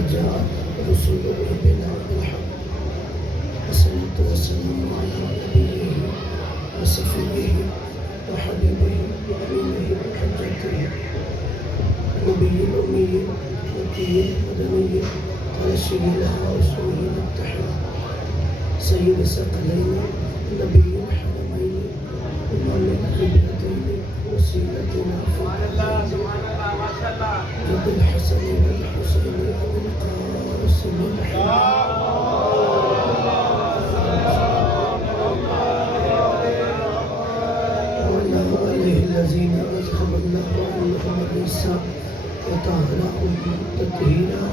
قد جاءت رسل ربنا بالحق والصلاة والسلام على نبيه وصفيه وحبيبه وأمينه وحجته النبي الأمي المكي المدني قرشي لها وسوي التحية سيد الثقلين نبي الحرمين إمام القبلتين وسيلتنا في جد الحسن والحسين والقاسم وعلى آله الذين أذهب الله عنهم الرجس وطهرهم تطهيرا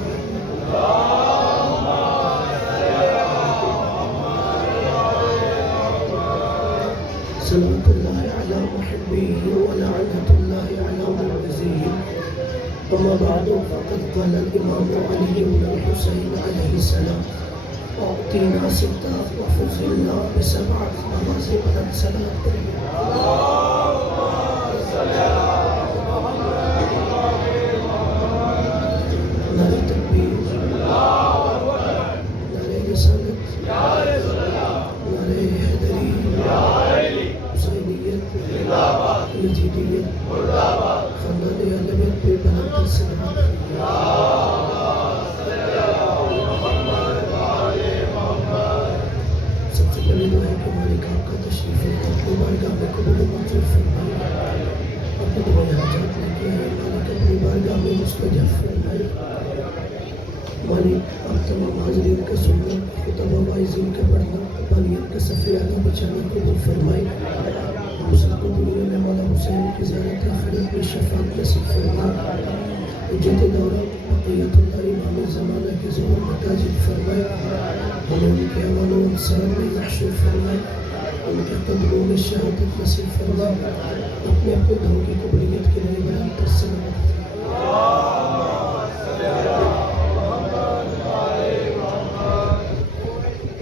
صلوات الله على محبيه ولعنة الله على مبغضيه. أما بعد فقد قال الإمام علي بن الحسين عليه السلام أعطينا ستة وفضلنا بسبعة نمازي بلند صلاة نعرہ تکبیر، نعرہ رسالت، نعرہ حیدری، حسینیت، یزیدیت، خاندان اہل بیت پہ بلند صلوات۔ سب سے پہلے دعا ہے کہ مالک آپ کا تشریف ہے، اپنی بارگاہ میں قبول و منظور فرمائے، اپنی دعائیں حاجات لے کے آئے مالک اپنی بارگاہ میں مستجاب فرمائے۔ مالک آپ تمام حاضرین کا سننا، خطبہ واعظین کا پڑھنا، بانیت کا صف اعلیٰ بچانا قبول فرمائے۔ ہم سب کو دنیا میں مولا حسین کی زیارت آخرت میں شفاعت نصیب فرمائے۔ حجت دورہ بقیت اللہ امام زمانہ کے ظہور میں تاجر فرمائے۔ ہمیں ان کے امان و انصار میں محشور فرمائے، ان کے قدموں میں شہادت نصیب فرمائے، اپنے اپنے دھم کی قبولیت کے لیے بلند پر صلوات۔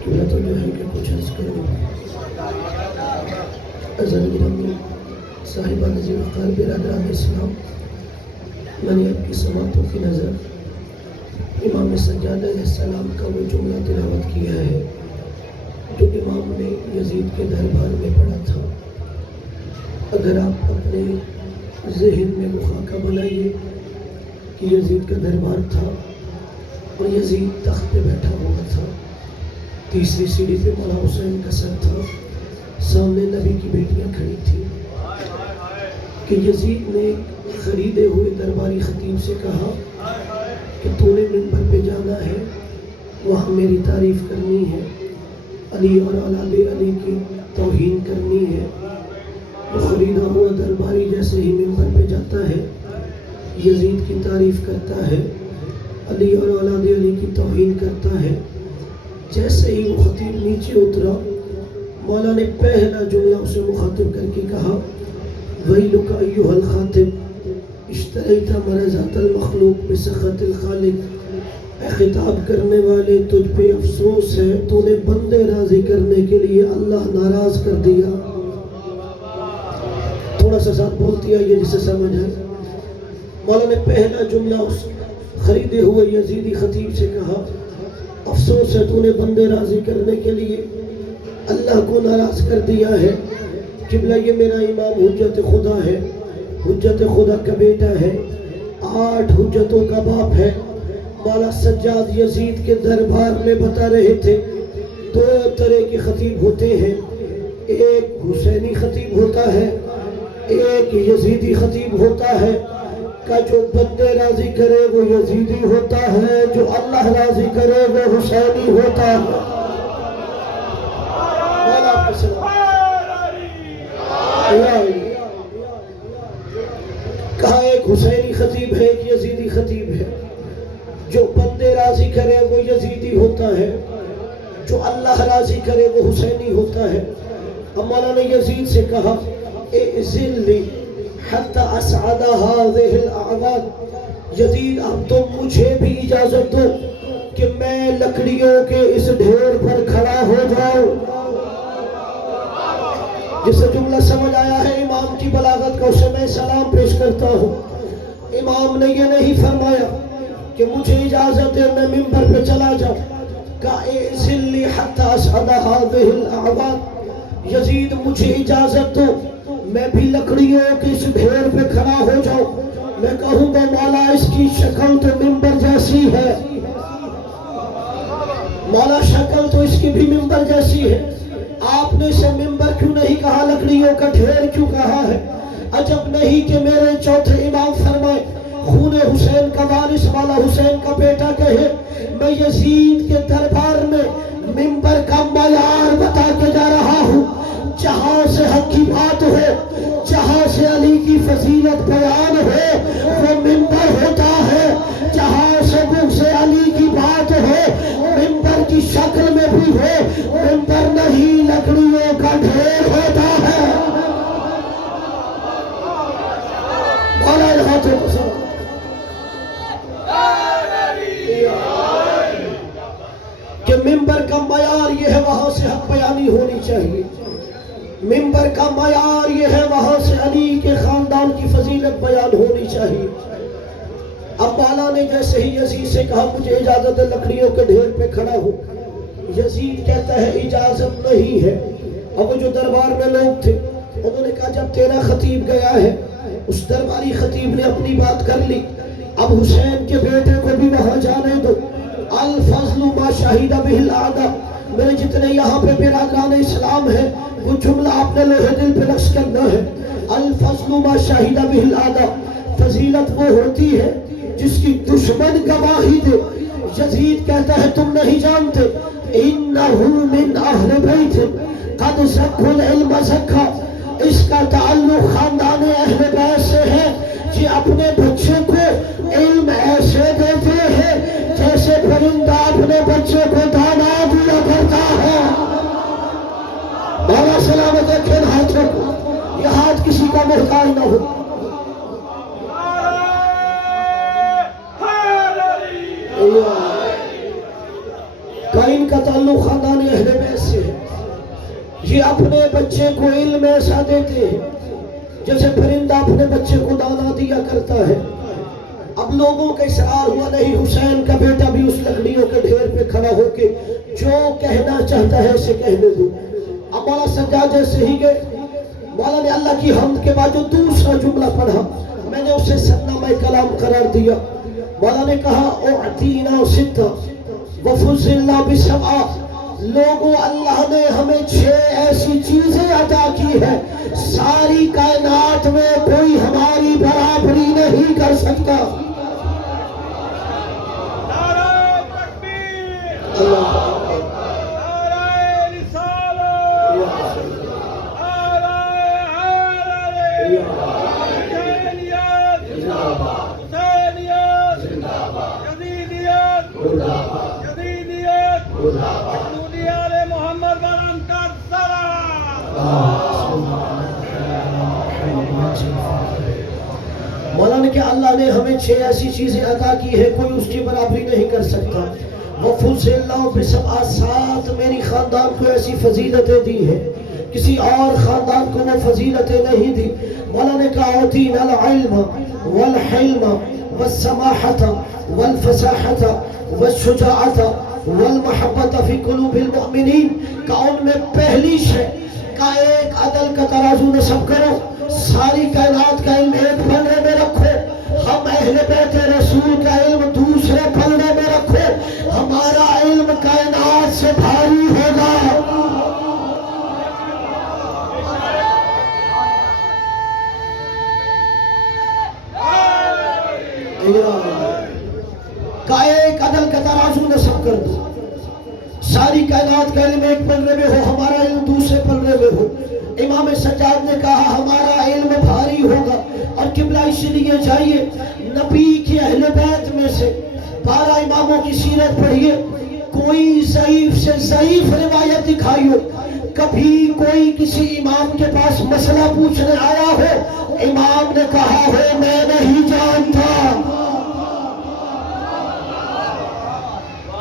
قبلہ تو جو ہے کہ کچھ عرض کروں، عزیز گرامی صاحبان ذی وقار برادران اسلام، میں نے آپ کی سماعتوں کی نظر امام سجاد علیہ السلام کا وہ جملہ تلاوت کیا ہے جو امام نے یزید کے دربار میں پڑھا تھا۔ اگر آپ اپنے ذہن میں وہ خاکہ بنائیے کہ یزید کا دربار تھا اور یزید تخت پہ بیٹھا ہوا تھا، تیسری سیڑھی پہ مولا حسین کا سر تھا، سامنے نبی کی بیٹیاں کھڑی تھیں، کہ یزید نے خریدے ہوئے درباری خطیب سے کہا کہ تو نے منبر پہ جانا ہے، وہاں میری تعریف کرنی ہے، علی اور اولاد علی کی توہین کرنی ہے۔ وہ خریدا ہوا درباری جیسے ہی منبر پہ جاتا ہے، یزید کی تعریف کرتا ہے، علی اور اولاد علی کی توہین کرتا ہے۔ جیسے ہی وہ خطیب نیچے اترا، مولا نے پہلا جملہ اسے مخاطب کر کے کہا وَيْلُكَ أَيُّهَا الْخَاطِبُ اشتریت مرضات المخلوق بسخط الخالق۔ اے خطاب کرنے والے، تجھ پہ افسوس ہے، تو نے بندے راضی کرنے کے لیے اللہ ناراض کر دیا۔ تھوڑا سا ساتھ بولتی آئیے جسے سمجھ آئے۔ مولا نے پہلا جملہ اس خریدے ہوئے یزیدی خطیب سے کہا افسوس ہے، تو نے بندے راضی کرنے کے لیے اللہ کو ناراض کر دیا ہے۔ قبلہ یہ میرا امام حجت خدا ہے، حجت خدا کا بیٹا ہے، 8 حجتوں کا باپ ہے۔ مولا سجاد یزید کے دربار میں بتا رہے تھے 2 طرح کے خطیب ہوتے ہیں، ایک حسینی خطیب ہوتا ہے، ایک یزیدی خطیب ہوتا ہے۔ کا جو بندے راضی کرے وہ یزیدی ہوتا ہے، جو اللہ راضی کرے وہ حسینی ہوتا ہے۔ مولا آپ کے سلام کہا ایک حسینی خطیب ہے، ایک یزیدی خطیب ہے۔ جو بندے راضی کرے وہ یزیدی ہوتا ہے، جو اللہ راضی کرے وہ حسینی ہوتا ہے۔ اب مولا نے یزید سے کہا اِذن لی حتی اسعد هذه الاعواد، یزید اب تو مجھے بھی اجازت دو کہ میں لکڑیوں کے اس ڈھیر پر کھڑا ہو جاؤں۔ جسے جملہ سمجھ آیا ہے امام کی بلاغت کا، اسے میں سلام پیش کرتا ہوں۔ امام نے یہ نہیں فرمایا کہ مجھے اجازت ہے میں منبر پہ چلا جاؤں. کائزل لی حتی اسعد هذه الاعواد، یزید مجھے اجازت دو میں بھی لکڑیوں کے اس ڈھیر پہ کھڑا ہو جاؤں. میں کہوں گا مولا اس کی شکل تو منبر جیسی ہے، مولا شکل تو اس کی بھی منبر جیسی ہے، آپ نے اسے منبر کیوں نہیں کہا، لکڑیوں کا ڈھیر کیوں کہا ہے؟ عجب نہیں کہ میرے چوتھے امام فرمائے خون حسین کا وارث والا حسین کا بیٹا کہے میں یزید کے دربار میں منبر کا معیار بتا کے جا رہا ہوں. جہاں سے حق کی بات ہو، جہاں سے علی کی فضیلت بیان ہو وہ منبر ہوتا ہے. جہاں سے بغض علی کی بات ہو منبر کی شکل میں بھی ہو، منبر نہیں لکڑیوں کا ڈھیر ہوتا ہے. مولا ہاتھوں کو سلام کہ منبر کا معیار یہ ہے وہاں سے حق بیانی ہونی چاہیے. منبر کا معیار یہ ہے وہاں سے علی کے خاندان کی فضیلت بیان ہونی چاہیے. اب مولا نے جیسے ہی یزید سے کہا مجھے اجازت ہے لکڑیوں کے ڈھیر پہ کھڑا ہو، یزید کہتا ہے اجازت نہیں ہے. اب وہ جو دربار میں لوگ تھے انہوں نے کہا جب تیرا خطیب گیا ہے، اس درباری خطیب نے اپنی بات کر لی، اب حسین کے بیٹے کو بھی وہاں جانے دو. الفضل ما شہید بہ الاعداء، میرے جتنے یہاں پہ برادران اسلام ہیں وہ جملہ آپ نے لوہے دل پہ نقش کرنا ہے. الفضل ما شہید بہ الاعداء، فضیلت وہ ہوتی ہے جس کی دشمن گواہی دے. یزید کہتا ہے تم نہیں جانتے انہو من اہل بیت قد زکوا العلم زکا، اس کا تعلق خاندان اہل بیت سے ہے. یہ اپنے بچے کو علم ایسے دیتے ہیں جیسے پرندہ اپنے بچے کو دانا دیا کرتا ہے. مولا سلامت رکھیں ہاتھوں کو، یہ ہاتھ کسی کا محتاج نہ ہو. قائن کا تعلق خاندان اہل بیت سے ہے. یہ اپنے بچے کو علم ایسا دیتے ہیں جیسے پرندہ اپنے بچے کو دانا دیا کرتا ہے. اب لوگوں کا اصرار ہوا نہیں، حسین کا بیٹا بھی اس لکڑیوں کے ڈھیر پہ کھڑا ہو کے جو کہنا چاہتا ہے اسے کہنے دو. اب مولا سجاد جیسے ہی گئے، مولا نے اللہ کی حمد کے بعد جو دوسرا جملہ پڑھا میں نے اسے سنامہ کلام قرار دیا. مولا نے کہا اعطینا ستہ وفضلنا بسبع، لوگوں اللہ نے ہمیں 6 ایسی چیزیں عطا کی ہے ساری کائنات میں کوئی ہماری برابری نہیں کر سکتا. نعرہ تکبیر، نعرہ رسالت، نعرہ حیدری، حسینیت زندہ باد، حسینیت زندہ باد، یزیدیت زندہ باد، یزیدیت زندہ باد، دنیا محمد برم کا سلام. مولا نے کہ اللہ نے ہمیں 6 ایسی چیزیں عطا کی ہے کوئی اس کی برابری نہیں کر سکتا. وَفُضِّلْنَا بِسَبْعٍ، 7 میری خاندان کو ایسی فضیلتیں دی ہیں کسی اور خاندان کو وہ فضیلتیں نہیں دی. مولا نے کہا اعطینا العلم والحلم والسماحة والفصاحة والشجاعة والمحبت فی قلوب المؤمنین، کا ان میں پہلی شے کا ایک عدل کا ترازو نصب کرو، ساری کائنات کا علم ایک پلڑے میں رکھو، ہم اہل بیت رسول کا علم دوسرے پلڑے میں رکھو، ہمارا علم کائنات سے بھاری ہوگا. کا ایک عدل کا ترازو نصب کر دو، ساری کائنات کا علم ایک پلڑے میں ہو، ہمارا علم دوسرے پلڑے میں ہو. امام سجاد نے کہا ہمارا علم بھاری ہوگا. اور قبلہ اس لیے چاہیے نبی کے اہل بیت میں سے 12 اماموں کی سیرت پڑھیے، کوئی ضعیف سے ضعیف روایت دکھائی ہو، کبھی کوئی کسی امام کے پاس مسئلہ پوچھنے آیا ہو امام نے کہا ہو میں نہیں جانتا.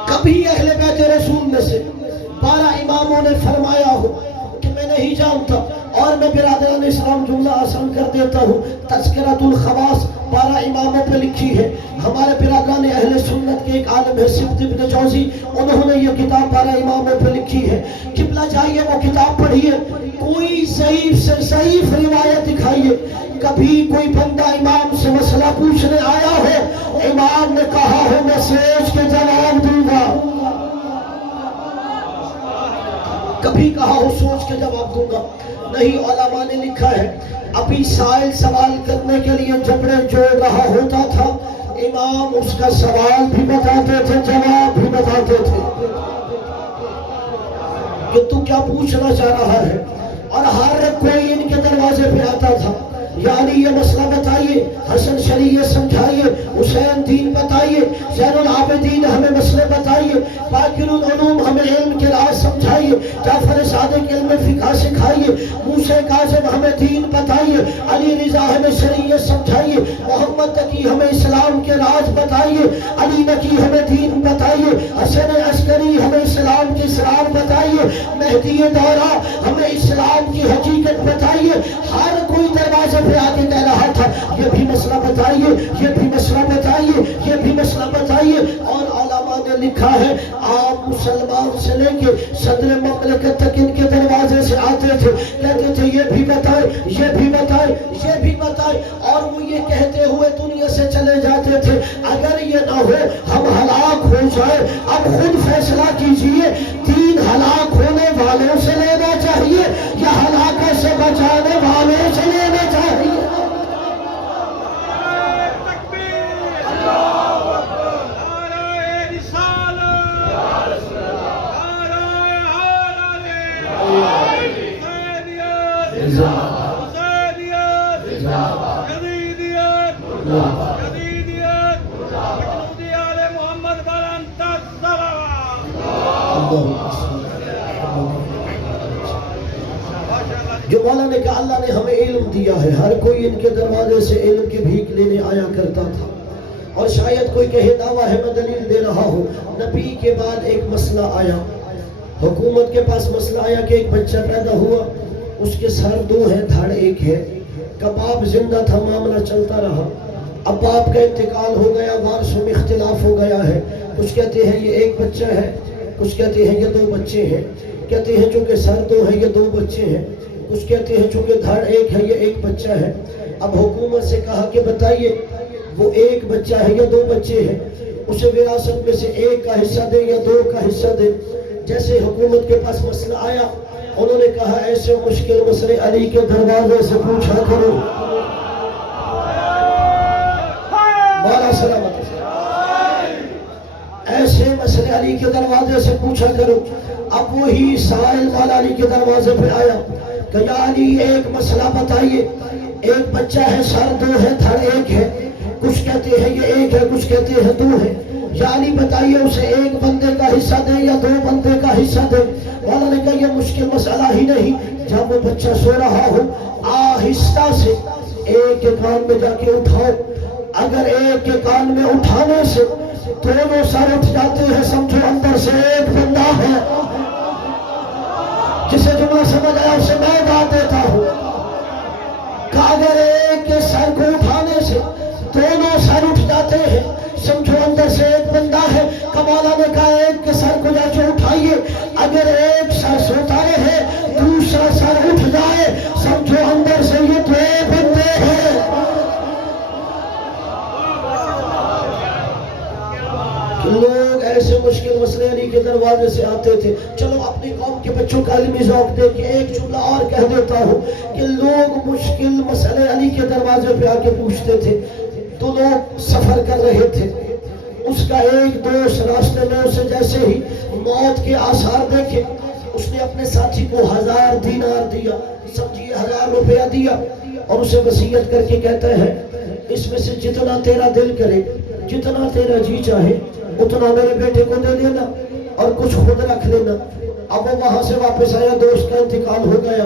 کبھی اہل بیت رسول میں سے 12 اماموں نے فرمایا ہو کہ میں نہیں جانتا، اور میں برادران اسلام جملہ آسان کر دیتا ہوں، تذکرۃ الخواص 12 اماموں پہ لکھی ہے. ہمارے برادران اہل سنت کے ایک عالم ہے سبط ابن جوزی، انہوں نے یہ کتاب 12 اماموں پہ لکھی ہے. قبلہ جائیے وہ کتاب پڑھیے، کوئی ضعیف سے ضعیف روایت دکھائیے. کبھی کوئی بندہ امام سے مسئلہ پوچھنے آیا ہو، امام نے کہا ہو میں سوچ کے جواب دوں گا، کبھی کہا ہو سوچ کے جواب دوں گا نہیں. علماء نے لکھا ہے ابھی سائل سوال کرنے کے لیے جبڑے جوڑ رہا ہوتا تھا، امام اس کا سوال بھی بتاتے تھے جواب بھی بتاتے تھے کہ تو کیا پوچھنا چاہ رہا ہے. اور ہر کوئی ان کے دروازے پہ آتا تھا، یعنی یہ مسئلہ بتائیے، حسن شریعت سمجھائیے، حسین دین بتائیے، زین العابدین ہمیں مسئلے بتائیے، باقر العلوم ہمیں علم کے راز سمجھائیے، جعفر صادق علم فقہ سکھائیے، موسیٰ کاظم ہمیں دین بتائیے، علی رضا ہمیں شریعت سمجھائیے، محمد تقی ہمیں اسلام کے راز بتائیے، علی نقی ہمیں دین بتائیے، حسن عسکری ہمیں اسلام کی اسرار بتائیے، مہدی دورہ ہمیں اسلام کی حقیقت بتائیے. ہر کوئی دروازے پہ آ کے کہہ رہا تھا یہ بھی مسئلہ بتائیے، یہ بھی مسئلہ بتائیے، یہ بھی مسئلہ بتائیے. اور علماء نے لکھا ہے عام مسلمان سے لے کے صدر مملکت تک ان کے دروازے سے آتے تھے، کہتے تھے یہ بھی بتائے، یہ بھی بتائے، یہ بھی بتائے. اور وہ یہ کہتے ہوئے دنیا سے چلے جاتے تھے اگر یہ نہ ہو ہم ہلاک ہو جائے. اب خود فیصلہ کیجئے، دین ہلاک ہونے والوں سے لینا چاہیے یا ہلاکت سے بچانے والوں سے لینا چاہیے؟ جو مولا نے کہا اللہ نے ہمیں علم دیا ہے، ہر کوئی ان کے دروازے سے علم کی بھیک لینے آیا کرتا تھا. اور شاید کوئی کہے دعویٰ ہے میں دلیل دے رہا ہوں. نبی کے بعد ایک مسئلہ آیا، حکومت کے پاس مسئلہ آیا کہ ایک بچہ پیدا ہوا، اس کے سر 2 ہیں دھڑ 1 ہے. کباب زندہ تھا، معاملہ چلتا رہا. اب باپ کا انتقال ہو گیا، وارثوں میں اختلاف ہو گیا ہے. کچھ کہتے ہیں یہ ایک بچہ ہے، کچھ کہتے ہیں یہ 2 بچے ہیں. کہتے ہیں چونکہ سر 2 ہے یہ 2 بچے ہیں، کچھ کہتے ہیں چونکہ دھڑ 1 ہے یہ 1 بچہ ہے. اب حکومت سے کہا کہ بتائیے وہ 1 بچہ ہے یا 2 بچے ہیں، اسے وراثت میں سے 1 کا حصہ دے یا 2 کا حصہ دے. جیسے حکومت کے پاس مسئلہ آیا، انہوں نے کہا ایسے مشکل مسئلے علی کے دروازے سے پوچھا کرو. مولا سلامت، ایسے مسئلے علی کے دروازے سے پوچھا کرو. اب وہی سائل والا علی کے دروازے پہ آیا کہ یا علی ایک مسئلہ بتائیے، 1 بچہ ہے، سر 2 ہے، دھڑ 1 ہے. کچھ کہتے ہیں یہ 1 ہے، کچھ کہتے ہیں 2 ہے. یا علی بتائیے اسے 1 بندے کا حصہ دے یا 2 بندے کا حصہ دے. مولا نے کہا یہ مشکل مسئلہ ہی نہیں. جب وہ بچہ سو رہا ہو آہستہ سے 1 کے کان میں جا کے اٹھاؤ. اگر 1 کے کان میں اٹھانے سے دونوں سر اٹھ جاتے ہیں، سمجھو اندر سے 1 بندہ ہے. جسے جملہ سمجھ آیا اسے میں بات دیتا ہوں کہ اگر 1 کے سر کو اٹھانے سے دونوں سر اٹھ جاتے ہیں، سمجھو اندر سے 1 بندہ ہے. کمالا نے کہا 1 کے سر کو جا کے اٹھائیے، اگر 1 سر سوتا رہے دوسرا سر اٹھ جائے، سمجھو اندر سے یہ 2 بندے ہیں. لوگ ایسے مشکل مسئلے علی کے دروازے سے آتے تھے. چلو اپنی قوم کے بچوں کا علمی ذوق دے کے ایک جملہ اور کہہ دیتا ہوں کہ لوگ مشکل مسئلے علی کے دروازے پہ آ کے پوچھتے تھے. 2 لوگ سفر کر رہے تھے، اس کا ایک دوست راستے میں اسے جیسے ہی موت کے آثار دیکھے، اس نے اپنے ساتھی کو 1000 دینار دیا، سمجھیے 1000 روپیہ دیا، اور اسے وصیت کر کے کہتا ہے اس میں سے جتنا تیرا دل کرے، جتنا تیرا جی چاہے اتنا میرے بیٹے کو دے دینا اور کچھ خود رکھ لینا. اب وہ وہاں سے واپس آیا، دوست کا انتقال ہو گیا.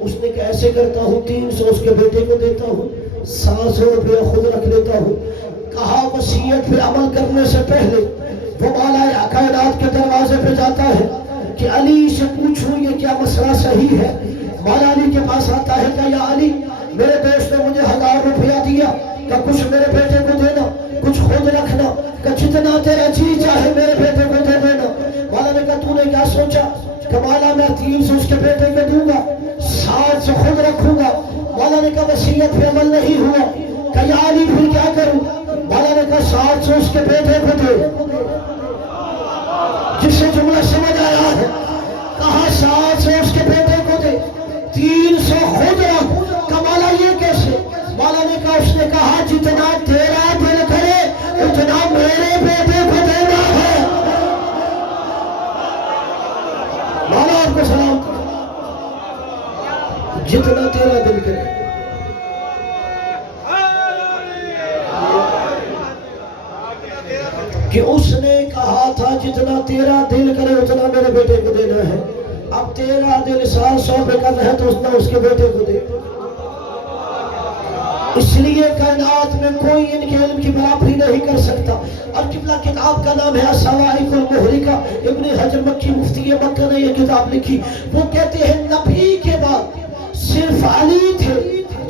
اس نے کہا ایسے کرتا ہوں 300 اس کے بیٹے کو دیتا ہوں، 700 روپیہ خود رکھ لیتا ہوں. کہا وصیت پہ عمل کرنے سے پہلے وہ مولا کائنات کے دروازے پہ جاتا ہے کہ علی سے پوچھوں یہ کیا مسئلہ صحیح ہے. مولا علی کے پاس آتا ہے کہ یا علی میرے دوست نے مجھے 1000 روپیہ دیا کہ کچھ میرے بیٹے کو دینا کچھ خود رکھنا کہ جتنا تیرا جی چاہے میرے بیٹے کو دے دینا. مولا نے کہا تو نے کیا سوچا کہ مولا میں 300 اس کے بیٹے کو دوں گا 700 خود رکھوں گا. مولا نے کہا وصیت پہ عمل نہیں ہوا کہ یا علی پھر کیا کروں. مولا نے کہا 700 اس کے بیٹے کو دے. جس سے جملہ سمجھ آیا ہے کہا 700 اس کے بیٹے کو دے 300 خود رکھ. مولا یہ کیسے؟ مولا نے کہا اس نے کہا جتنا تیرا دل کرے اتنا میرے بیٹے کو دینا ہے. مولا آپ کو سلام جتنا تیرا دل کرے. کہ اس نے کہا تھا جتنا تیرا دل کرے اتنا میرے بیٹے کو دینا ہے. اب تیرا دل 700 پہ کر رہا ہے تو اتنا اس کے بیٹے کو دے. اس لیے کائنات میں کوئی ان کے علم کی برابری نہیں کر سکتا. اور قبلہ کتاب کا نام ہے الصواعق المحرقہ. ابن حجر مکی مفتی مکہ نے یہ کتاب لکھی. وہ کہتے ہیں نبی کے بعد صرف علی تھے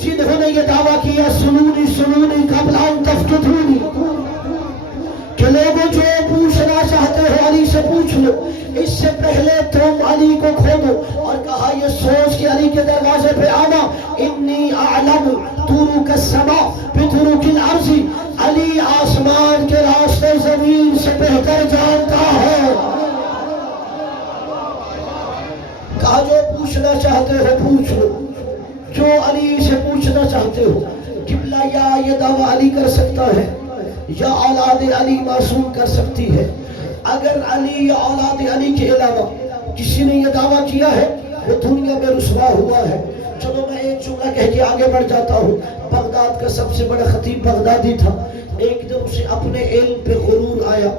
جنہوں نے یہ دعویٰ کیا سنونی سنونی قبل ان تفتدونی کہ لوگوں جو پوچھنا چاہتے ہو علی سے پوچھ لو اس سے پہلے تم علی کو کھودو. اور کہا یہ سوچ کہ علی کے دروازے پہ آنا انی اعلم طرق السماء بطرق الارض علی آسمان کے راستے زمین سے بہتر جانتا ہے. کہا جو پوچھنا چاہتے ہو پوچھ لو جو علی سے پوچھنا چاہتے ہو. قبلہ یا یہ دعویٰ علی کر سکتا ہے یا اولاد علی معصوم کر سکتی ہے. اگر علی یا اولاد علی کے علاوہ کسی نے یہ دعویٰ کیا ہے وہ دنیا میں رسوا ہوا ہے. چلو میں ایک جملہ کہہ کے آگے بڑھ جاتا ہوں. بغداد کا سب سے بڑا خطیب بغدادی تھا. ایک دن اسے اپنے علم پہ غرور آیا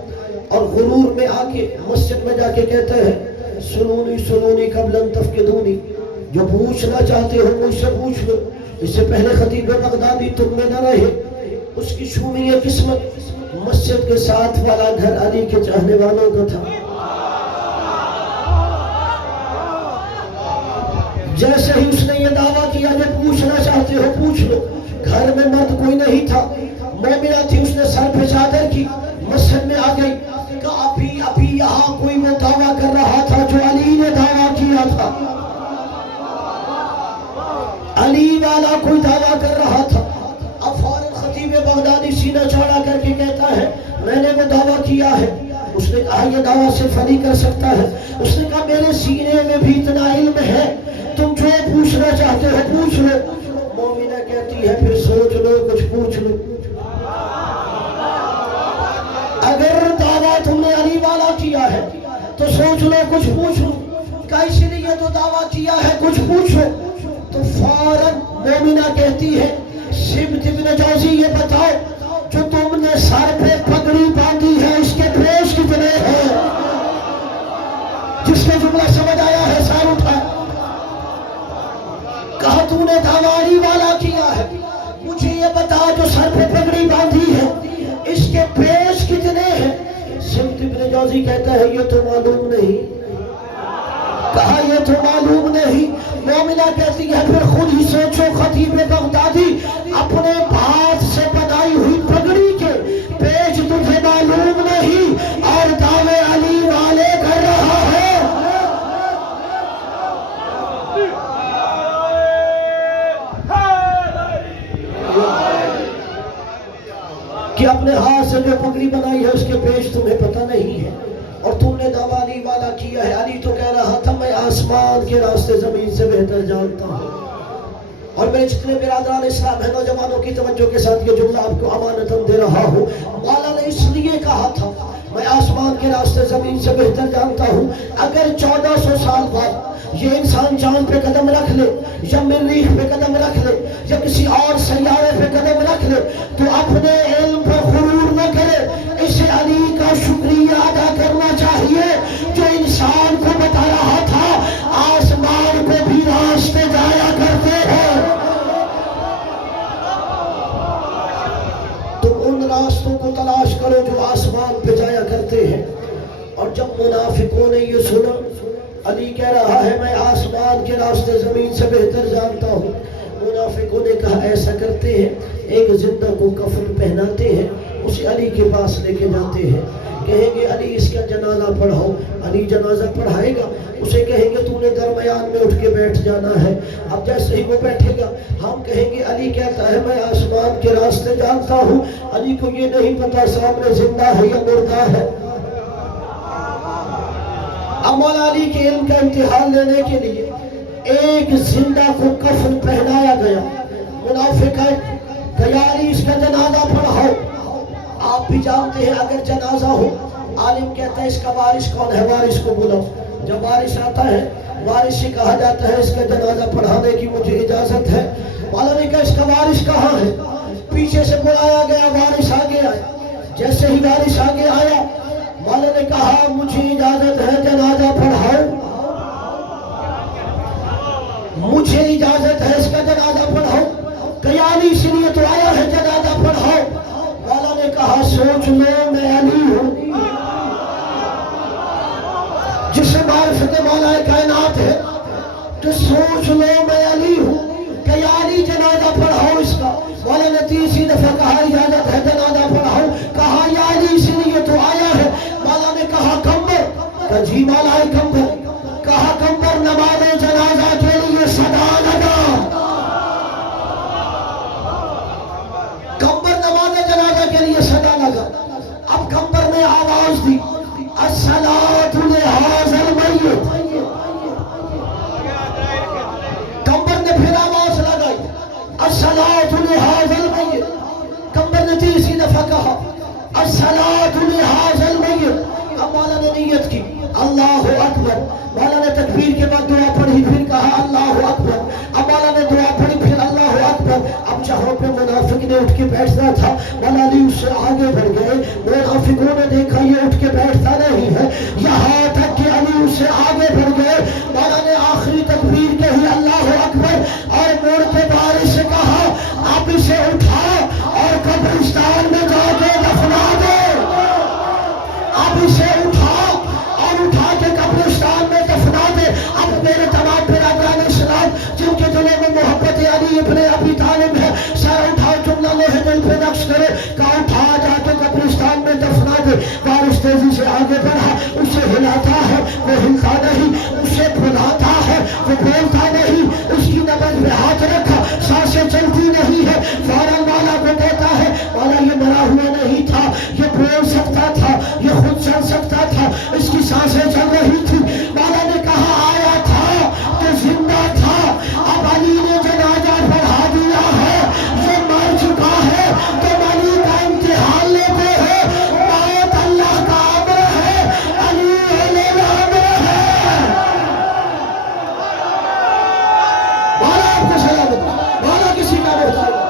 اور غرور میں آ کے مسجد میں جا کے کہتے ہیں سنونی سنونی قبل ان تفقدونی جو پوچھنا چاہتے ہو مجھ سے پوچھ لو. اس سے پہلے خطیب بغدادی تم میں نہ رہے. اس کی شومی قسمت مسجد کے ساتھ والا گھر علی کے چاہنے والوں کا تھا. جیسے ہی اس نے یہ دعویٰ کیا جو پوچھنا چاہتے ہو پوچھ لو. گھر میں مرد کوئی نہیں تھا. مومنہ تھی. اس نے سر پہ چادر کی مسجد میں آ گئی کہ ابھی یہاں کوئی وہ دعویٰ کر رہا تھا جو علی نے دعویٰ کیا تھا. علی والا کوئی دعویٰ کر رہا تھا. اب فوراً خطیب بغدادی سینہ چوڑا کر کے کہتا ہے میں نے وہ دعویٰ کیا ہے. اس نے کہا یہ دعویٰ صرف علی کر سکتا ہے. اس نے کہا میرے سینے میں بھی اتنا علم ہے تم جو پوچھنا چاہتے ہو پوچھ لو. مومنہ کہتی ہے پھر سوچ لو کچھ پوچھ لو. اگر دعویٰ تم نے علی والا کیا ہے تو سوچ لو کچھ پوچھ لو. کہ اس لیے تو دعویٰ کیا ہے کچھ پوچھو. تو فوراً مومنہ کہتی ہے سبت ابن جوزی یہ بتاؤ جو تم نے سر پہ پگڑی باندھی ہے اس کے پیش کتنے ہیں؟ جس میں جملہ سمجھ آیا ہے سر اٹھا. کہا تو نے دعویٰ علی والا کیا ہے مجھے یہ بتا جو سر پہ پگڑی باندھی ہے اس کے پیش کتنے ہیں؟ سبت ابن جوزی کہتا ہے یہ تو معلوم نہیں. کہا یہ تو معلوم نہیں. مومنہ کہتی ہے پھر خود ہی سوچو خطیب بغدادی اپنے ہاتھ سے بنائی ہوئی پگڑی کے پیج تجھے معلوم نہیں اور دعوے علی والے کر رہا ہے. کہ اپنے ہاتھ سے جو پگڑی بنائی ہے اس کے پیج تمہیں پتہ نہیں ہے اور تم نے دعویٰ علی والا کیا ہے. علی تو کہہ رہا تھا میں آسمان کے راستے زمین سے بہتر جانتا ہوں. اور میرے جتنے برادران اسلام ہیں نوجوانوں کی توجہ کے ساتھ یہ جملہ آپ کو امانتاً دے رہا ہوں. مولا نے اس لیے کہا تھا میں آسمان کے راستے زمین سے بہتر جانتا ہوں. اگر 1400 سال بعد یہ انسان چاند پہ قدم رکھ لے یا مریخ پہ قدم رکھ لے یا کسی اور سیارے پہ قدم رکھ لے تو اپنے علم پر غرور نہ کرے. اسے علی کا شکریہ ادا کرنا چاہیے جو انسان کو بتا رہا تھا آسمان کو بھی راستے جایا کرتے ہیں. تم ان راستوں کو تلاش کرو جو آسمان پہ جایا کرتے ہیں اور جب منافقوں نے یہ سنا، علی کہہ رہا ہے میں آسمان کے راستے زمین سے بہتر جانتا ہوں، منافقوں نے کہا ایسا کرتے ہیں، ایک زندہ کو کفن پہناتے ہیں، اسے علی کے پاس لے کے جاتے ہیں، کہیں گے علی اس کا جنازہ پڑھاؤ، علی جنازہ پڑھائے گا، اسے کہیں گے تو نے درمیان میں اٹھ کے بیٹھ جانا ہے، اب جیسے ہی وہ بیٹھے گا ہم کہیں گے علی کہتا ہے میں آسمان کے راستے جانتا ہوں، علی کو یہ نہیں پتا سامنے زندہ ہے یا مردہ ہے۔ اب مولا علی کے علم کا امتحان لینے کے لیے ایک زندہ کو کفن پہنایا گیا، منافق ہے کہ یا علی اس کا جنازہ پڑھاؤ۔ آپ بھی جانتے ہیں اگر جنازہ ہو، عالم کہتا ہے اس کا وارث کون ہے، وارث کو بلاؤ، جب وارث آتا ہے وارث سے کہا جاتا ہے اس کا جنازہ پڑھانے کی مجھے اجازت ہے، مولا نے کہا اس کا وارث کہاں ہے، پیچھے سے بلایا گیا، وارث آگے آیا، جیسے ہی وارث آگے آیا مولا نے کہا مجھے اجازت ہے جنازہ پڑھاؤ، مجھے اجازت ہے اس کا جنازہ پڑھاؤ، کہ علی اس لیے تو آیا ہے جنازہ پڑھاؤ، مولا نے کہا سوچ لو میں علی ہوں، جس سے معرفت مولا کائنات ہے، تو سوچ لو میں علی ہوں کہ یا علی جنازہ پڑھاؤ اس کا، مولا نے تیسری دفعہ کہا اجازت ہے جنازہ پڑھاؤ، کہا یا علی اس لیے تو آیا ہے، مولا نے کہا کمبر، کہ جی مولا کمبر، کہا کمبر نماز جنازہ کے لیے صدا لگا، کمبر نماز جنازہ کے لیے صدا لگا، اب کمبر نے آواز دی الصلاۃ لہذا المیت، کمبر نے پھر آواز لگائی الصلاۃ لہذا المیت، کمبر نے تیسری دفعہ کہا الصلاۃ لہذا المیت، اب مولا نے نیت کی اللہ اکبر، مولا نے تکبیر کے بعد دعا پڑھی، پھر کہا اللہ اکبر، اب مولا نے دعا پڑھی پھر اللہ اکبر، اب جہاں پہ منافق نے اٹھ کے بیٹھنا تھا مولا علی اس سے آگے بڑھ گئے، منافقوں نے دیکھا یہ اٹھ کے بیٹھتا نہیں ہے، یہاں تک کہ علی اس سے آگے بڑھ گئے، مولا نے آخری تکبیر کہی اللہ اکبر اور موڑ کے بارش سے کہا اب اسے اٹھا اور قبرستان میں جا کے دفنا دے، اب اسے اٹھا اور اٹھا کے قبرستان میں دفنا دے۔ اب میرے تمام برادران اسلام جن کے دلوں میں محبت علی ابن ابی طالب ہے، سر اٹھاؤ جملہ لوہے دل پہ نقش کرے، کہا اٹھا جا کے قبرستان میں دفنا دے۔ وارث تیزی سے آگے بڑھا، اسے ہلاتا ہے وہ ہلتا نہیں، اسے بلاتا ہے وہ بولتا نہیں، اس کی نبض میں ہاتھ رکھا سانسیں چلتی نہیں ہے، فوراً مولا کو کہتا ہے مولا یہ مرا ہوا نہیں تھا، یہ بول سکتا تھا، یہ خود چل سکتا تھا، اس کی سانسیں چل رہی تھی، مولا نے کہا آیا تھا تو زندہ تھا، اب علی نے جنازہ پڑھا دیا ہے، یہ مر چکا ہے، تو علی کا امتحان لیتے ہیں، موت اللہ کا امر ہے، علی علیہ الامر ہے۔ مولا آپ کو سلامت، مولا کسی کا محتاج ہے۔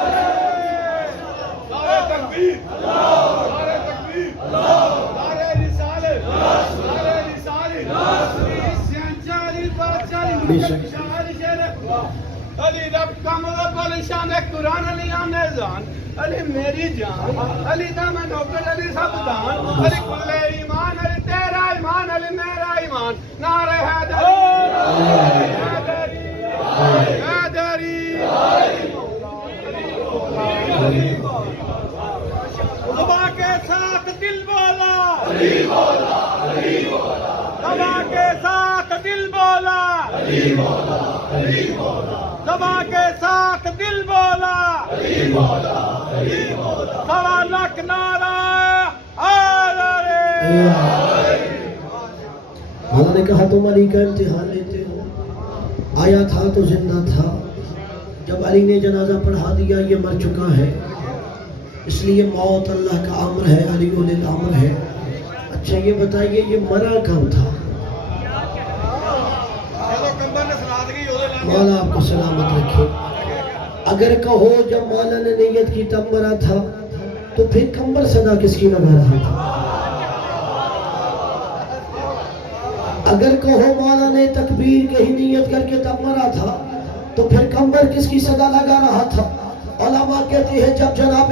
علی رب کا مطلب علی شان قرآن علی آنیزان علی میری جان علی دامن اوپر علی سب دان علی کل ایمان علی تیرا ایمان علی میرا ایمان نعرہ حیدری حیدری حیدری صبح کے ساتھ دل بولا علی بولا علی بولا، صبح کے ساتھ دل بولا علی بولا علی بولا، صبح کے ساتھ دل بولا علی بولا علی بولا، سوا لاکھ نعرہ حیدری۔ مولا نے کہا تم علی کا امتحان لیتے ہو، آیا تھا تو زندہ تھا، جب علی نے جنازہ پڑھا دیا یہ مر چکا ہے، اس لیے موت اللہ کا امر ہے، علی علیہ الامر ہے۔ اچھا یہ بتائیے یہ مرا کب تھا؟ مولا آپ کو سلامت رکھے۔ اگر کہو جب مولا نے نیت کی تب مرا تھا تو پھر کمبر صدا کس کی لگا رہا تھا؟ اگر کہو مولا نے تکبیر کہی نیت کر کے تب مرا تھا تو پھر کمبر کس کی صدا لگا رہا تھا؟ علماء کہتے ہیں جب جناب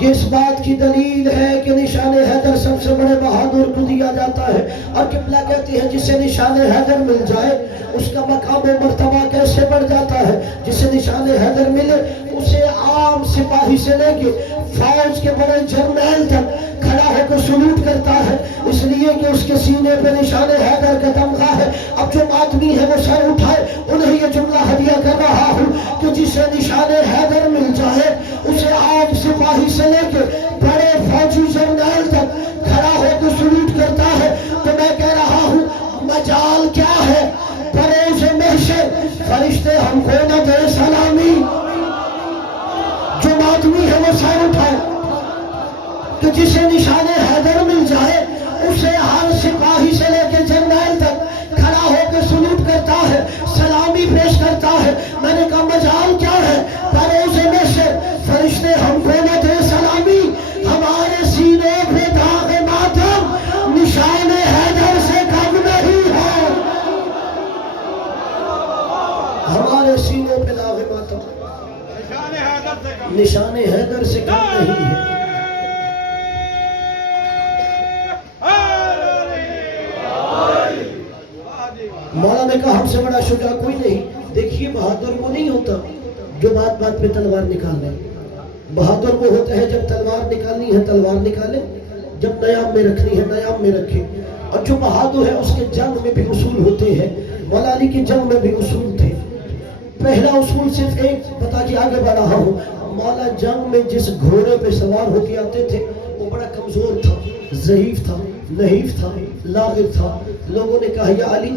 یہ اس بات کی دلیل ہے کہ نشان حیدر سب سے بڑے بہادر کو دیا جاتا ہے، اور قبلہ کہتے ہیں جسے نشان حیدر مل جائے اس کا مقام و مرتبہ کیسے بڑھ جاتا ہے۔ جسے نشان حیدر ملے اسے عام سپاہی سے لے کے فوج کے بڑے جرنیل تک کھڑا ہو کر سلوٹ کرتا ہے، اس لیے کہ اس کے سینے پہ نشان حیدر کا تمغہ ہے۔ اب جو آدمی ہے وہ سر اٹھائے، انہیں یہ جملہ ہدیہ کر رہا ہوں کہ جسے نشان حیدر مل جائے اسے عام سپاہی سے لے کے بڑے فوجی جرنیل تک کھڑا ہو کر سلوٹ کرتا ہے۔ تو میں کہہ رہا ہوں مجال کیا ہے بروز محشر، فرشتے ہم کو نہ دے سلامی، جو آدمی ہے وہ سر اٹھائے کہ جسے نشان حیدر مل جائے اسے ہر سپاہی سے لے کے جرنیل تک کھڑا ہو کے سلوٹ کرتا ہے، سلامی پیش کرتا ہے۔ میں نے کہا مجال کیا ہے بروز محشر، فرشتے ہم کو نہ دے سلامی، ہمارے سینے پہ داغ ماتم نشان حیدر سے کم نہیں ہے، ہمارے سینے پہ داغ ماتم نشان حیدر سے کم نہیں ہے۔ مولا نے کہا ہم سے بڑا شجاع کوئی نہیں۔ دیکھیے بہادر وہ نہیں ہوتا جو بات بات پہ تلوار نکال لے، بہادر وہ ہوتا ہے جب تلوار نکالنی ہے تلوار نکالے، جب نیام میں رکھنی ہے نیام میں رکھے۔ اور جو بہادر ہے اس کے جنگ میں بھی اصول ہوتے ہیں، مولا علی کی جنگ میں بھی اصول تھے۔ پہلا اصول صرف ایک بتا کے آگے بڑھ رہا ہوں، مولا جنگ میں جس گھوڑے پہ سوار ہو کے آتے تھے وہ بڑا کمزور تھا، ضعیف تھا، نحیف تھا، لاغر تھا۔ لوگوں نے کہا یا علی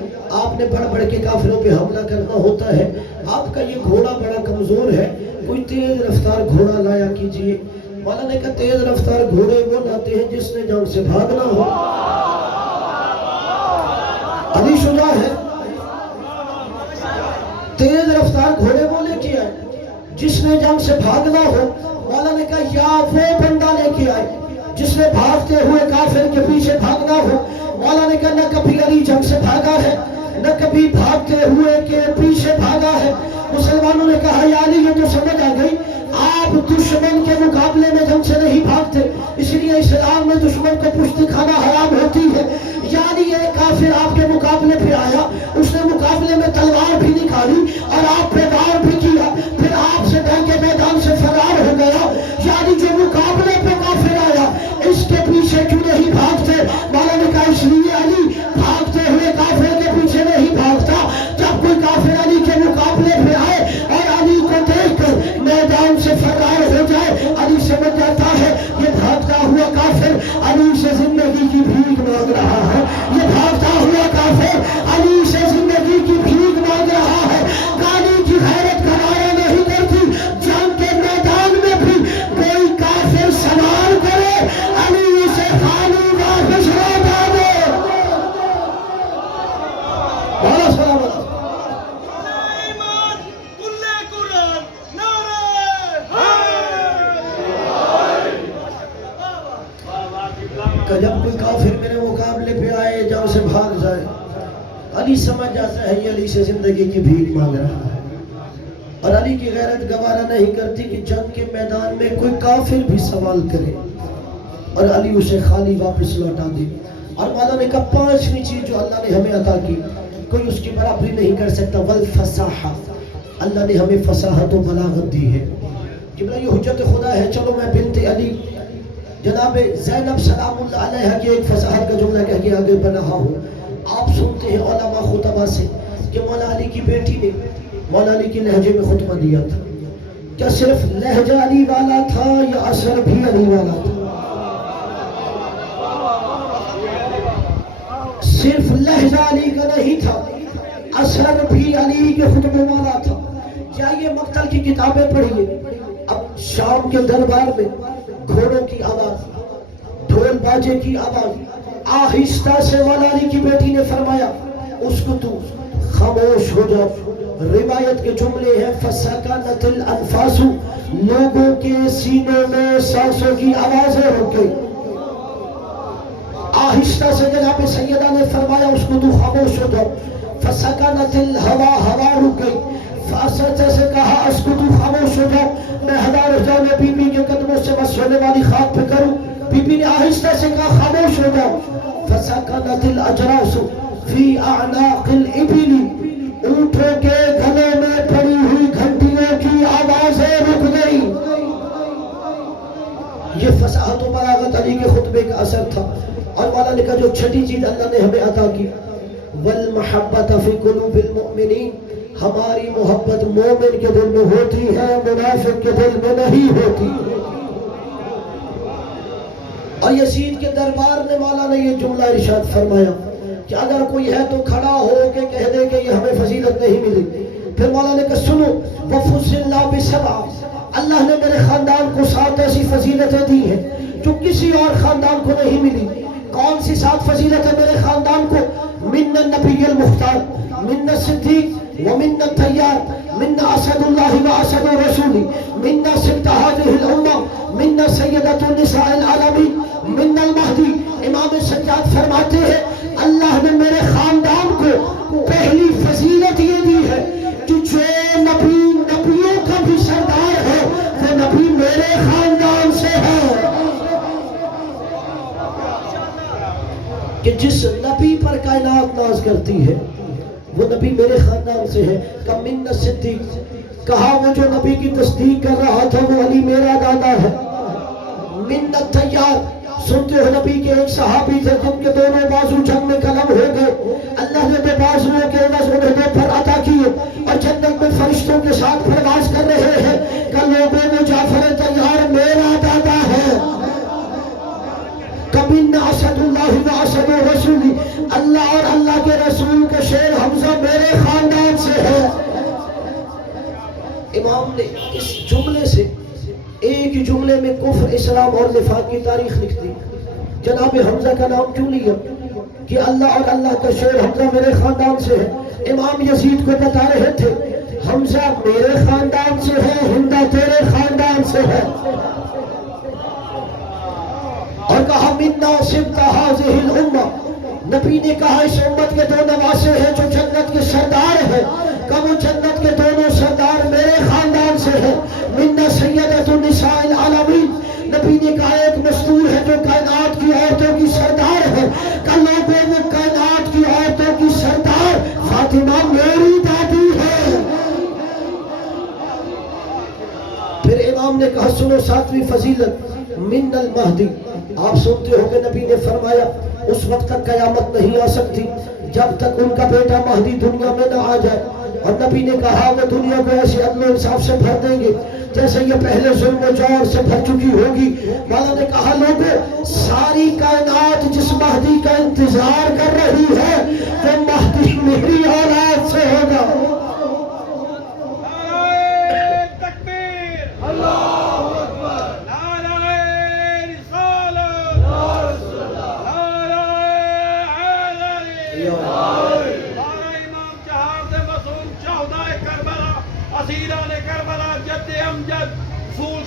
آپ نے بڑھ بڑھ کے کافروں پہ حملہ کرنا ہوتا ہے، آپ کا یہ گھوڑا بڑا کمزور ہے، کوئی تیز رفتار گھوڑا لایا کیجئے۔ مولا نے کہا تیز رفتار گھوڑے وہ لاتے ہیں جس نے جنگ سے بھاگنا ہو۔ علی شجاع ہے، تیز رفتار گھوڑے وہ لے کے آئے جس نے جنگ سے بھاگنا ہو۔ مولا نے کہا یا وہ بندہ لے کے آئے جس نے بھاگتے ہوئے کافر کے پیچھے بھاگنا ہو۔ مولا نے کہا نہ کبھی علی جنگ سے بھاگا ہے نہ کبھی بھاگتے ہوئے کے پیچھے بھاگا ہے۔ مسلمانوں نے کہا یا علی یہ تو سمجھ آ گئی، آپ دشمن کے مقابلے میں جنگ سے نہیں بھاگتے، اس لیے اسلام میں دشمن کو پشت کھانا حرام ہوتی ہے۔ یعنی ایک کافر آپ کے مقابلے پہ آیا، اس نے مقابلے میں تلوار بھی نکالی اور آپ پہ وار بھی کیا، پھر آپ سے جنگ کے میدان سے فرار ہو گیا۔ یعنی جو مقابلے پہ کافر آیا اس کے پیچھے کیوں نہیں بھاگتے؟ مولا نے کہا اس لیے علی بھاگتے ہوئے کافر کے پیچھے نہیں بھاگتا، جب کوئی کافر علی کے مقابلے پہ آئے اور علی کو دیکھ کر میدان سے فرار ہو جائے، علی سمجھ جاتا ہے یہ بھاگتا ہوا کافر علی سے زندگی کی بھیک مانگ رہا ہے، یہ بھاگتا ہوا کافر علی سے زندگی کی بھیک مانگ رہا ہے۔ علی کی غیرت گوارا نہیں کرتی جنگ کے میدان میں بھی کوئی کافر سوال کرے علی اسے خالی واپس لوٹا دے۔ بہت سلامت کہ جب کوئی کافر میرے مقابلے پہ آئے جب اسے بھاگ جائے، علی سمجھ جاتا ہے یہ علی سے زندگی کی بھیک مانگ رہا ہے، اور علی کی غیرت گوارا نہیں کرتی کہ جنگ کے میدان میں کوئی کافر بھی سوال کرے اور علی اسے خالی واپس لوٹا دے۔ اور مولا نے کہا پانچویں چیز جو اللہ نے ہمیں عطا کی کوئی اس کی برابری نہیں کر سکتا، والفصاحہ، اللہ نے ہمیں فصاحت و بلاغت دی ہے۔ قبلہ یہ حجت خدا ہے۔ چلو میں بنت علی جناب زینب سلام اللہ علیہ کی ایک فصاحت کا جملہ کہہ کے آگے بڑھ رہا ہوں۔ آپ سنتے ہیں علماء خطبہ سے کہ مولا علی کی بیٹی نے مولا علی کے لہجے میں خطبہ دیا تھا۔ کیا صرف لہجہ علی والا تھا یا اثر بھی علی والا تھا؟ صرف لہجہ علی کا نہیں تھا، اثر بھی علی کے خطبے والا تھا۔ جائیے مقتل کی کتابیں پڑھیے، اب شام کے دربار میں گھوڑوں کی آواز، ڈھول باجے کی آواز، آہستہ سے مولا علی کی بیٹی نے فرمایا اس کو تو خاموش ہو جاؤ۔ روایت کے جملے ہیں فسکنت الانفاس، لوگوں کے سینوں میں سانسوں کی آوازیں رک گئی۔ آہستہ سے جناب سیدہ نے فرمایا اس کو تو خاموش ہو جاؤ۔ فسکنت الہوا، ہوا رک گئی۔ فاسچہ سے کہا اس کو تو خاموش ہو جاؤ، میں ہزار جانے بی بی کے قدموں سے مس ہو مرنے والی خاک پہ کروں. بی بی نے آہستہ سے کہا خاموش ہو جاؤ. فسکنت الاجراس فی اعناق الابل. اونٹوں کے گلے میں پڑی ہوئی گھنٹیوں کی آوازیں رک گئی. یہ فصاحت و بلاغت علی کے خطبے کا اثر تھا. اور مولا نے کہا جو چھٹی چیز اللہ نے ہمیں عطا کی, والمحبت فی قلوب المؤمنین, ہماری محبت مومن کے دل میں ہوتی ہے, منافق کے دل میں نہیں ہوتی. اور یزید کے دربار میں مولا نے یہ جملہ ارشاد فرمایا کہ اگر کوئی ہے تو کھڑا ہو کے کہہ دے کہ یہ ہمیں فضیلت نہیں ملی. پھر مولا نے کہا سنو, وَفُضِّلْنَا بِسَبْعٍ, اللہ نے میرے خاندان کو 7 ایسی فضیلتیں دی ہیں جو کسی اور خاندان کو نہیں ملی. کون سی 7 فضیلتیں میرے خاندان کو؟ من النبی المختار, من الصدیق ومن الطیار, من اسد اللہ واسد رسول, من سبط هذه الامہ, من سیدۃ النساء العالمین, من المہدی. امام سجاد فرماتے ہیں اللہ نے میرے خاندان کو پہلی فضیلت یہ دی ہے کہ جو نبی نبیوں کا بھی سردار ہے وہ نبی میرے خاندان سے ہے. کہ جس نبی پر کائنات ناز کرتی ہے وہ نبی میرے خاندان سے ہے. کہ من الصدیق, کہا وہ جو نبی کی تصدیق کر رہا تھا وہ علی میرا دادا ہے. من الطیار, سنتے ہو نبی کے ایک صحابی تھے جن کے دونوں بازو جنگ میں قلم ہو گئے. اللہ نے دو بازوؤں کے عوض انہیں 2 پر عطا کیے اور جنت میں فرشتوں کے ساتھ پرواز کر رہے ہیں. کہ لوگوں میں جعفر طیار میرا دادا ہے. کبھی اسد اللہ و اسد رسول, اللہ اور اللہ کے رسول کا شیر حمزہ میرے خاندان سے ہے. امام نے اس جملے سے ایک ہی جملے میں کفر, اسلام اور نفاق کی تاریخ لکھ دی. جناب حمزہ کا نام کیوں لیا کہ اللہ اور اللہ کا شیر حمزہ میرے خاندان سے ہے. امام یزید کو بتا رہے تھے حمزہ میرے خاندان سے ہے, ہندہ تیرے خاندان سے ہے. اور کہا منا سبط هذه الامہ, نبی نے کہا اس امت کے 2 نواسے ہیں جو جنت کے سردار ہیں. کہ وہ جنت کے دونوں سردار میرے خاندان سے ہیں. منا سیدۃ النساء العالمین, نبی نے کہا ایک مستور ہے جو کائنات کی عورتوں کی سردار ہے. کہ لوگوں وہ کائنات کی عورتوں کی سردار فاطمہ میری دادی ہے. پھر امام نے کہا سنو 7ویں فضیلت من المہدی. آپ سنتے ہو کہ نبی نے فرمایا اس وقت تک قیامت نہیں آ سکتی جب تک ان کا بیٹا مہدی دنیا میں نہ آ جائے. اور نبی نے کہا وہ دنیا کو ایسے عدل و انصاف سے بھر دیں گے جیسے یہ پہلے ظلم و جور سے بھر چکی ہوگی. مولا نے کہا لوگوں ساری کائنات جس مہدی کا انتظار کر رہی ہے وہ مہدی میری اولاد سے ہوگا.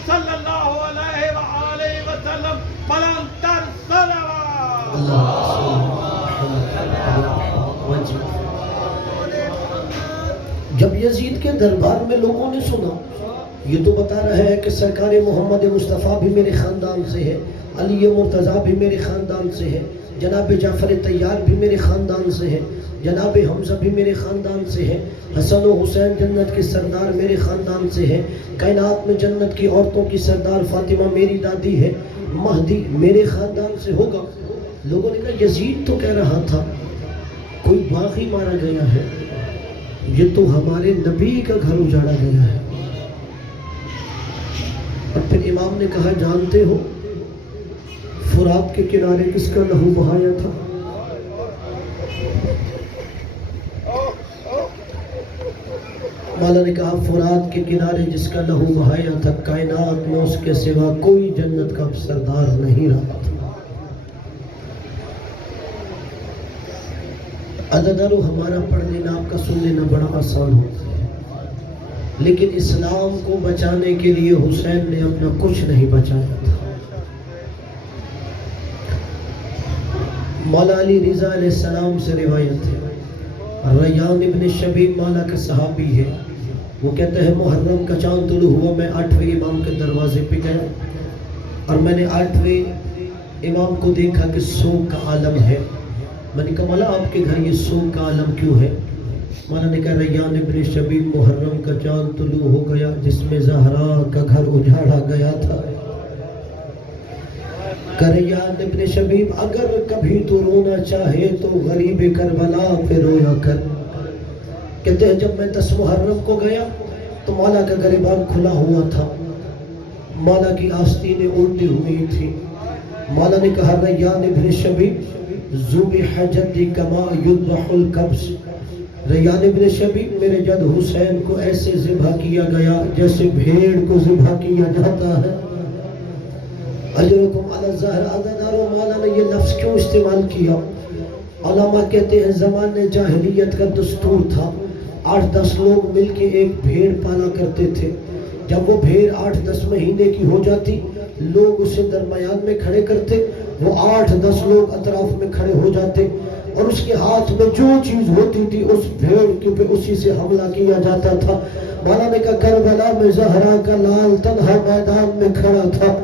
صلی اللہ علیہ وآلہ وسلم بلندتر صلوات. جب یزید کے دربار میں لوگوں نے سنا یہ تو بتا رہا ہے کہ سرکار محمد مصطفیٰ بھی میرے خاندان سے ہے, علی مرتضیٰ بھی میرے خاندان سے ہے, جناب جعفر طیار بھی میرے خاندان سے ہے, جناب حمزہ بھی میرے خاندان سے ہے, حسن و حسین جنت کے سردار میرے خاندان سے ہے, کائنات میں جنت کی عورتوں کی سردار فاطمہ میری دادی ہے, مہدی میرے خاندان سے ہوگا. لوگوں نے کہا یزید تو کہہ رہا تھا کوئی باغی مارا گیا ہے, یہ تو ہمارے نبی کا گھر اجاڑا گیا ہے. اور پھر امام نے کہا جانتے ہو فرات کے کنارے کس کا لہو بہایا تھا؟ مولا نے کہا فرات کے کنارے جس کا لہو بہایا تھا کائنات میں اس کے سوا کوئی جنت کا سردار نہیں رہا تھا. عددارو ہمارا پڑھ لینا آپ کا سن لینا بڑا آسان ہوتا ہے, لیکن اسلام کو بچانے کے لیے حسین نے اپنا کچھ نہیں بچایا تھا. مولا علی رضا علیہ السلام سے روایت ہے, ریان ابن شبیب مولا کا صحابی ہے, وہ کہتے ہیں محرم کا چاند طلوع ہوا, میں 8ویں امام کے دروازے پہ گیا, اور میں نے 8ویں امام کو دیکھا کہ سوگ کا عالم ہے. میں نے کہا مولا آپ کے گھر یہ سوگ کا عالم کیوں ہے؟ مولا نے کہا ریان ابن شبیب محرم کا چاند طلوع ہو گیا جس میں زہرا کا گھر اجاڑا گیا تھا. کہ ریان ابن شبیب اگر کبھی تو رونا چاہے تو غریب کربلا پہ رویا کر. کہتے ہیں جب میں 10 محرم کو گیا تو مولا کا گریبان کھلا ہوا تھا، مولا کی آستینیں الٹی ہوئی تھی. مولا نے کہا ریان ابن شبیب ذبح جدی کما یذبح الکبش. ریان ابن شبیب میرے جد حسین کو ایسے ذبح کیا گیا جیسے بھیڑ کو ذبح کیا جاتا ہے. اجرکم علی الظاہر. عزادارو مولا نے یہ لفظ کیوں استعمال کیا؟ علماء کہتے ہیں زمانے جاہلیت کا دستور تھا، 8-10 لوگ مل کے ایک بھیڑ پالا کرتے تھے. جب وہ بھیڑ 8-10 مہینے کی ہو جاتی لوگ اسے درمیان میں کھڑے کرتے، وہ 8-10 لوگ اطراف میں کھڑے ہو جاتے اور اس کے ہاتھ میں جو چیز ہوتی تھی اس بھیڑ کے پہ اسی سے حملہ کیا جاتا تھا. مولا نے کہا کربلا میں زہرا کا لال تنہا میدان میں کھڑا تھا،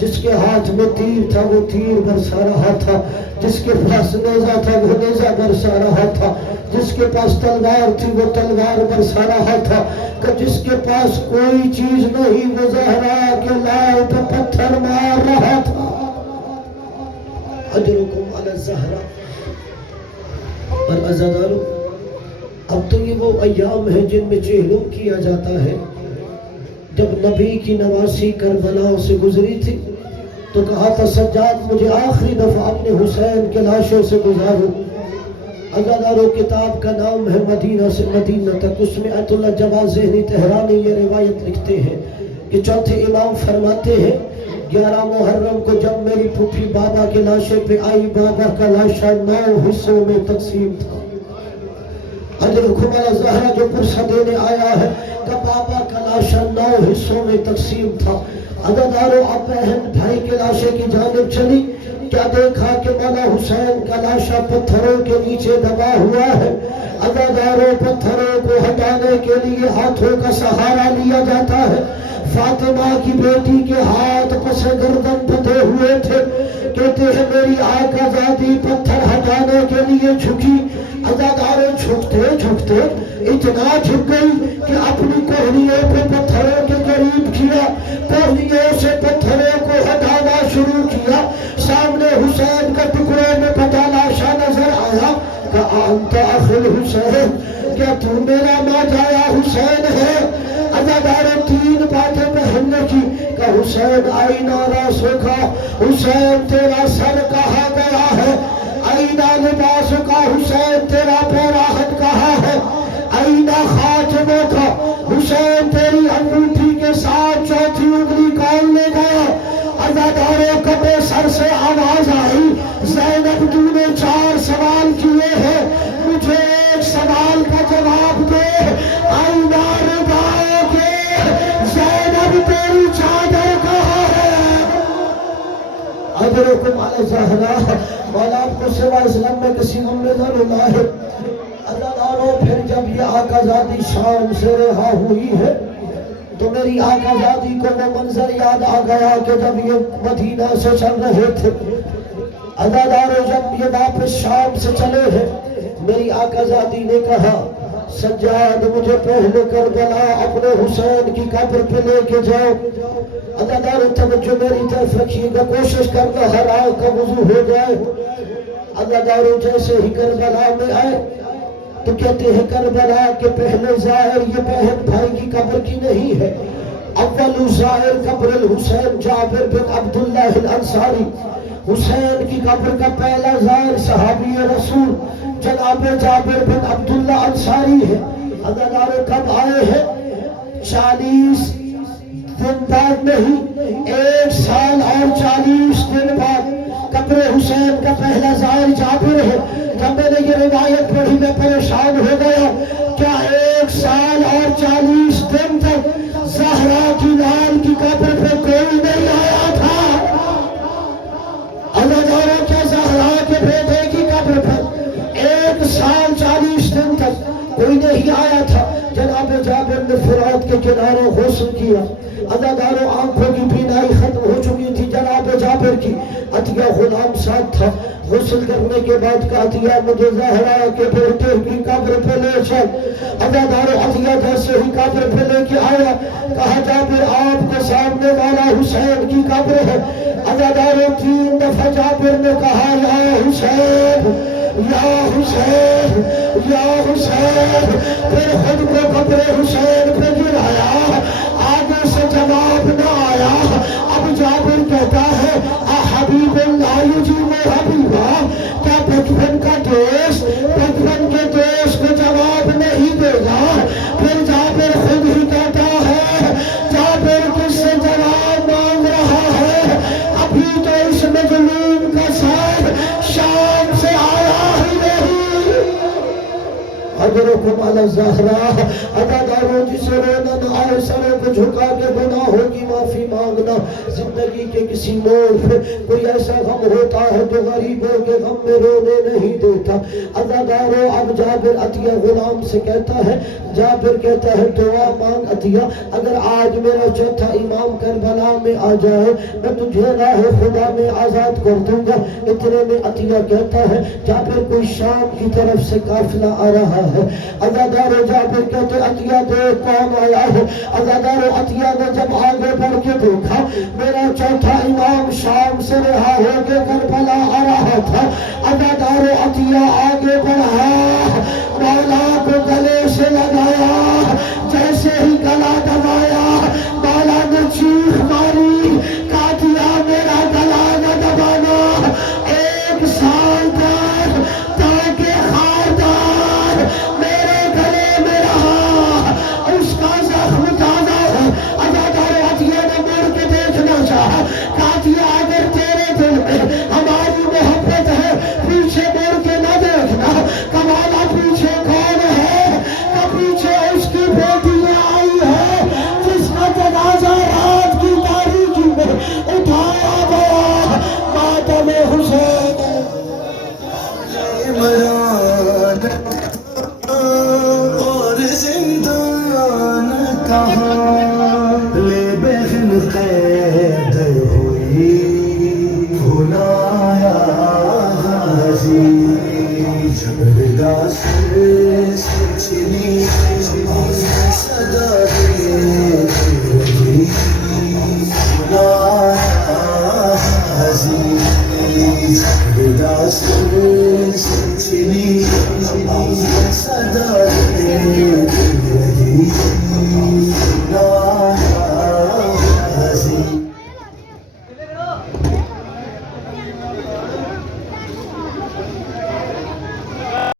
جس کے ہاتھ میں تیر تھا وہ تیر برسا رہا تھا، جس کے پاس نیزہ تھا وہ نیزہ برسا رہا تھا، جس کے پاس تلوار تھی وہ تلوار برسا رہا تھا، کہ جس کے پاس کوئی چیز نہیں وہ زہرا کے لال پہ پتھر مار رہا تھا. اجرکم علی الزہرا. اور عزادارو اب تو یہ وہ ایام ہیں جن میں چہلم کیا جاتا ہے. جب نبی کی نواسی کربلا سے گزری تھی تو کہا تھا سجاد مجھے آخری دفعہ اپنے حسین کے لاشوں سے گزارو. عزادارو کتاب کا نام ہے مدینہ سے مدینہ تک. اس میں آیت اللہ جواد ذہنی تہرانی یہ روایت لکھتے ہیں کہ چوتھے امام فرماتے ہیں 11 محرم کو جب میری پھوپھی بابا کے لاشے پہ آئی، بابا کا لاشا 9 حصوں میں تقسیم تھا. اجرکم علی الزہرا جو پرسہ دینے آیا ہے کہ بابا کا لاشا 9 حصوں میں تقسیم تھا. عزادارو اب بہن بھائی کے لاشے کی جانب چلی، کیا دیکھا کہ مولا حسین کا لاشا پتھروں کے نیچے دبا ہوا ہے. عزادارو پتھروں کو ہٹانے کے لیے ہاتھوں کا سہارا لیا جاتا ہے. فاطمہ کی بیٹی کے ہاتھ پس گردن بندھے ہوئے تھے. کہتے ہیں میری آقا زادی پتھر ہٹانے کے لیے جھکی. عزادارو جھکتے جھکتے اتنا جھک گئی کہ اپنی کوہنیوں کو پتھروں کے قریب کیا، کوہنیوں سے پتھروں کو ہٹانا شروع کیا. سامنے حسین کا ٹکڑوں میں پتا لاشا نظر آیا کہ انت اخل حسین، کیا تو میرا ماجایا حسین ہے؟ عزادارو 3 باتیں پہننے کی کہ حسین آئینہ راسوں کا، حسین تیرا سر کہا گیا ہے، آئینہ لباس کا، حسین تیرا پیراہن کہا ہے، آئینہ خاتموں کا، حسین تیری انگوٹھی کے ساتھ چوتھی انگلی کون لے گیا؟ عزادارو کبے سر سے آواز آئی زینب تو نے 4 سوال کیے ہیں، مجھے ایک سوال کا جواب دے. آئینہ رباؤ کے زینب تیری چادر کہاں ہے؟ اجرکم علی الزہرا. مولا آپ کو سوا اسلام میں کسی امر اللہ ہے. عزادارو پھر جب یہ آقا زادی شام سے رہا ہوئی ہے تو میری آقا زادی کو وہ منظر یاد آ گیا کہ جب یہ مدینہ سے چل رہے تھے. عزادارو جب یہ واپس شام سے چلے ہیں میری آقا زادی نے کہا سجاد مجھے پہلے کربلا اپنے حسین کی قبر پہ لے کے جاؤ. عزادارو توجہ میری طرف رکھیے گا، کوشش کرنا ہر آنکھ کا وضو ہو جائے. عزادارو جیسے ہی کربلا میں آئے تو کہتے ہیں کربلا کے پہلے زائر یہ بہن بھائی کی قبر کی نہیں ہے. اول زائر قبر الحسین جابر بن عبداللہ الانصاری. حسین کی قبر کا پہلا زائر صحابی رسول جناب جابر بن عبداللہ انصاری ہے. عزادارو کب آئے ہیں؟ 40 دن بعد نہیں، 1 سال اور 40 دن بعد قبر حسین کا پہلا زائر جابر ہے. جب میں نے یہ روایت پڑھی میں پریشان ہو گیا، کیا 1 سال اور 40 دن تک زہرا کی لال کی قبر پہ کوئی نہیں آیا تھا؟ عزادارو کیا زہرا کے بیٹے کی قبر پر 1 سال 40 دن تک کوئی نہیں آیا تھا؟ جناب جابر نے فرات کے کنارے غسل کیا. عزادارو آنکھوں کی بینائی ختم ہو چکی تھی. جناب عطیہ غلام ساتھ تھا. غسل کرنے کے بعد کہا عطیہ مجھے زہرا کے بیٹے کی قبر پہ لے چل. عزادار عطیہ جیسے ہی قبر پہ لے کے آیا کہا جابر آپ کے سامنے والا حسین کی قبر ہے. عزادار 3 دفعہ جابر نے کہا یا حسین یا حسین یا حسین. پھر خود کو قبر حسین پہ گرایا. آگے سے جواب نہ آیا. اب جابر کہتا ہے حبیب اللہ یجیب حبیبا. کیا بچپن کا دوست بچپن کے دوست کو جواب نہیں دے گا؟ پھر جابر خود ہی کہتا ہے جابر کس سے جواب مانگ رہا ہے؟ ابھی تو اس مظلوم کا ساتھ شام سے آیا ہی نہیں. حضرکم علی الزہرا. عزاداروں جسے رونا نہ آئے سروں کو جھکا کے گناہوں کی معافی مانگنا. زندگی کے کسی موڑ پہ کوئی ایسا غم ہوتا ہے جو غریبوں کے غم میں رونے نہیں دیتا. عزاداروں اب جابر عطیہ غلام سے کہتا ہے جابر کہتا ہے دعا مانگ عطیہ اگر آج میرا چوتھا امام کربلا میں آ جائے میں تجھے راہ خدا میں آزاد کر دوں گا. اتنے میں عطیہ کہتا ہے جابر کوئی شام کی طرف سے قافلہ آ رہا ہے. عزاداروں جابر کہتے عطیہ دیکھ کون آیا ہے. عزاداروں عطیہ نے جب آگے بڑھ کے دیکھا میرا چوتھا امام شام سے رہا ہو کے کربلا آ رہا تھا. عزاداروں عطیہ آگے بڑھا مولا کو گلے سے لگایا. جیسے ہی گلا دبایا مولا نے چیخ ماری کہا دیا میرا گلا نہ دبانا 1 سال تک تاکہ خاردار میرے گلے میں رہا اس کا زخم تازہ ہے. عزادار عطیہ نے مڑ کے دیکھنا چاہا. کہا دیا اگر تیرے دل میں ہماری محبت ہے پیچھے مڑ کے نہ دیکھنا. کمالا پیچھے کون ہے؟ کہ پیچھے اس کی بیٹی آئی ہے جس کا جنازہ رات کی تاریکی میں اٹھایا گیا. ماتم حسین اور زندان کہاں لے بہن قید ہوئی بھلایا حاضی جھگڑا سے چلی صدا دے ہوئی بھلایا حاضی جھگڑا سے چلی صدا